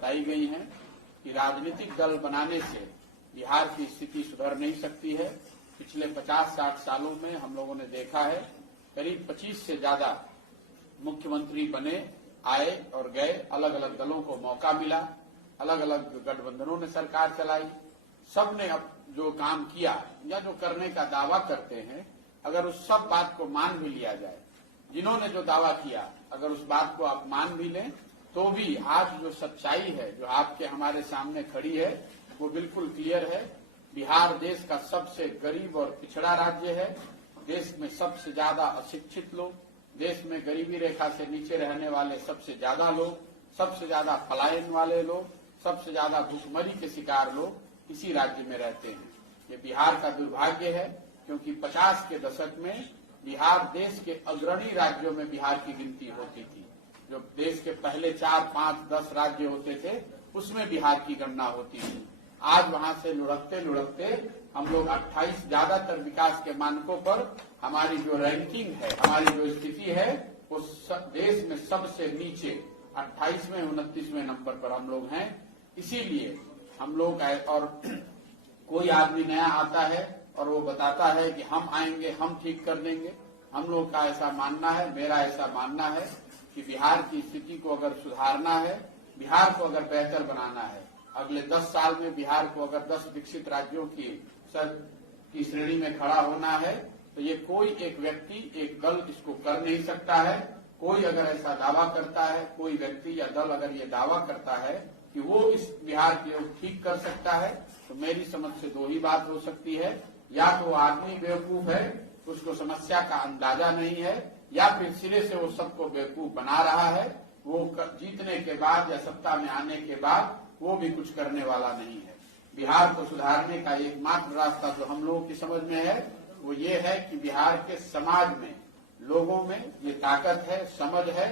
बताई गई हैं कि राजनीतिक दल बनाने से बिहार की स्थिति सुधर नहीं सकती है। पिछले 50-60 सालों में हम लोगों ने देखा है करीब 25 से ज्यादा मुख्यमंत्री बने, आए और गए, अलग अलग दलों को मौका मिला, अलग अलग गठबंधनों ने सरकार चलाई। सबने अब जो काम किया या जो करने का दावा करते हैं, अगर उस सब बात को मान भी लिया जाए, जिन्होंने जो दावा किया अगर उस बात को आप मान भी लें, तो भी आज जो सच्चाई है जो आपके हमारे सामने खड़ी है वो बिल्कुल क्लियर है। बिहार देश का सबसे गरीब और पिछड़ा राज्य है। देश में सबसे ज्यादा अशिक्षित लोग, देश में गरीबी रेखा से नीचे रहने वाले सबसे ज्यादा लोग, सबसे ज्यादा पलायन वाले लोग, सबसे ज्यादा भूखमरी के शिकार लोग इसी राज्य में रहते हैं। ये बिहार का दुर्भाग्य है, क्योंकि 50 के दशक में बिहार देश के अग्रणी राज्यों में बिहार की गिनती होती थी। जो देश के पहले 4, 5, 10 राज्य होते थे उसमें बिहार की गणना होती थी। आज वहां से लुढ़कते लुढ़कते हम लोग 28 ज्यादातर विकास के मानकों पर हमारी जो रैंकिंग है, हमारी जो स्थिति है, वो देश में सबसे नीचे 28वें 29वें नंबर पर हम लोग हैं। इसीलिए हम लोग और कोई आदमी नया आता है और वो बताता है कि हम आएंगे, हम ठीक कर देंगे। हम लोग का ऐसा मानना है, मेरा ऐसा मानना है कि बिहार की स्थिति को अगर सुधारना है, बिहार को अगर बेहतर बनाना है, अगले 10 साल में बिहार को अगर 10 विकसित राज्यों की श्रेणी में खड़ा होना है, तो ये कोई एक व्यक्ति, एक दल इसको कर नहीं सकता है। कोई अगर ऐसा दावा करता है, कोई व्यक्ति या दल अगर ये दावा करता है कि वो इस बिहार को ठीक कर सकता है, तो मेरी समझ से दो ही बात हो सकती है। या तो आदमी बेवकूफ है, उसको समस्या का अंदाजा नहीं है, या फिर सिरे से वो सबको बेवकूफ बना रहा है। वो जीतने के बाद या सत्ता में आने के बाद वो भी कुछ करने वाला नहीं है। बिहार को सुधारने का एकमात्र रास्ता जो हम लोगों की समझ में है वो ये है कि बिहार के समाज में, लोगों में ये ताकत है, समझ है।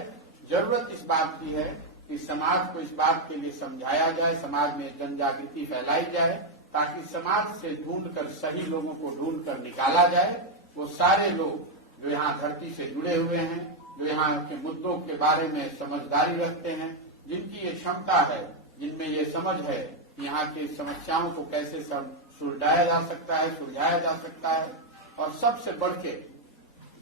जरूरत इस बात की है कि समाज को इस बात के लिए समझाया जाए, समाज में जन जागृति फैलाई जाए, ताकि समाज से ढूंढकर सही लोगों को ढूंढकर निकाला जाए। वो सारे लोग जो यहाँ धरती से जुड़े हुए हैं, जो यहाँ के मुद्दों के बारे में समझदारी रखते हैं, जिनकी ये क्षमता है, जिनमें ये समझ है कि यहाँ की समस्याओं को कैसे सुलझाया जा सकता है, सुलझाया जा सकता है, और सबसे बढ़ के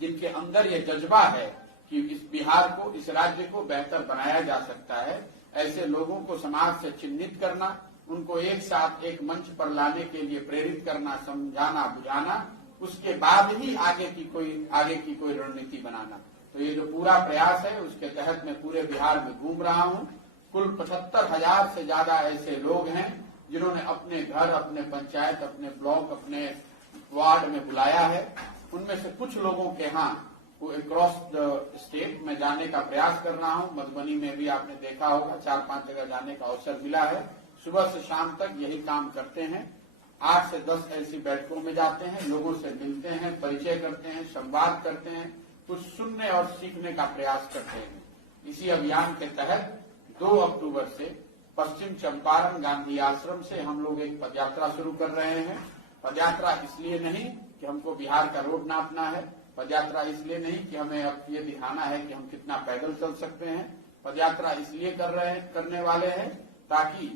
जिनके अंदर ये जज्बा है कि इस बिहार को, इस राज्य को बेहतर बनाया जा सकता है, ऐसे लोगों को समाज से चिन्हित करना, उनको एक साथ एक मंच पर लाने के लिए प्रेरित करना, समझाना, बुझाना, उसके बाद ही आगे की कोई रणनीति बनाना। तो ये जो पूरा प्रयास है उसके तहत मैं पूरे बिहार में घूम रहा हूँ। कुल 75,000 से ज्यादा ऐसे लोग हैं जिन्होंने अपने घर, अपने पंचायत, अपने ब्लॉक, अपने वार्ड में बुलाया है। उनमें से कुछ लोगों के यहाँ वो अक्रॉस द स्टेट में जाने का प्रयास कर रहा हूँ। मधुबनी में भी आपने देखा होगा 4-5 जगह जाने का अवसर मिला है। सुबह से शाम तक यही काम करते हैं। 8 से 10 ऐसी बैठकों में जाते हैं, लोगों से मिलते हैं, परिचय करते हैं, संवाद करते हैं, कुछ सुनने और सीखने का प्रयास करते हैं। इसी अभियान के तहत 2 अक्टूबर से पश्चिम चंपारण गांधी आश्रम से हम लोग एक पदयात्रा शुरू कर रहे हैं। पदयात्रा इसलिए नहीं कि हमको बिहार का रोड नापना है, पदयात्रा इसलिए नहीं कि हमें अब ये दिखाना है कि हम कितना पैदल चल सकते हैं। पदयात्रा इसलिए करने वाले हैं ताकि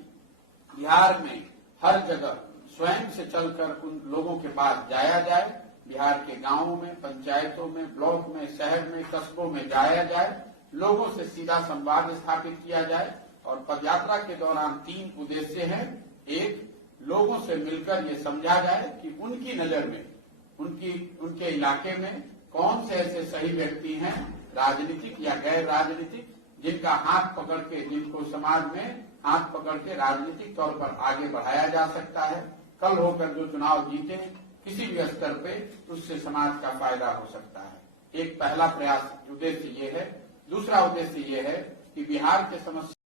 बिहार में हर जगह स्वयं से चलकर उन लोगों के पास जाया जाए। बिहार के गांवों में, पंचायतों में, ब्लॉक में, शहर में, कस्बों में जाया जाए, लोगों से सीधा संवाद स्थापित किया जाए। और पदयात्रा के दौरान 3 उद्देश्य हैं। एक, लोगों से मिलकर ये समझा जाए कि उनकी नजर में, उनके इलाके में कौन से ऐसे सही व्यक्ति हैं, राजनीतिक या गैर राजनीतिक, जिनका हाथ पकड़ के, जिनको समाज में हाथ पकड़ के राजनीतिक तौर पर आगे बढ़ाया जा सकता है। कल होकर जो चुनाव जीते किसी भी स्तर पे, उससे समाज का फायदा हो सकता है। एक पहला प्रयास उद्देश्य ये है। दूसरा उद्देश्य ये है कि बिहार के समस्या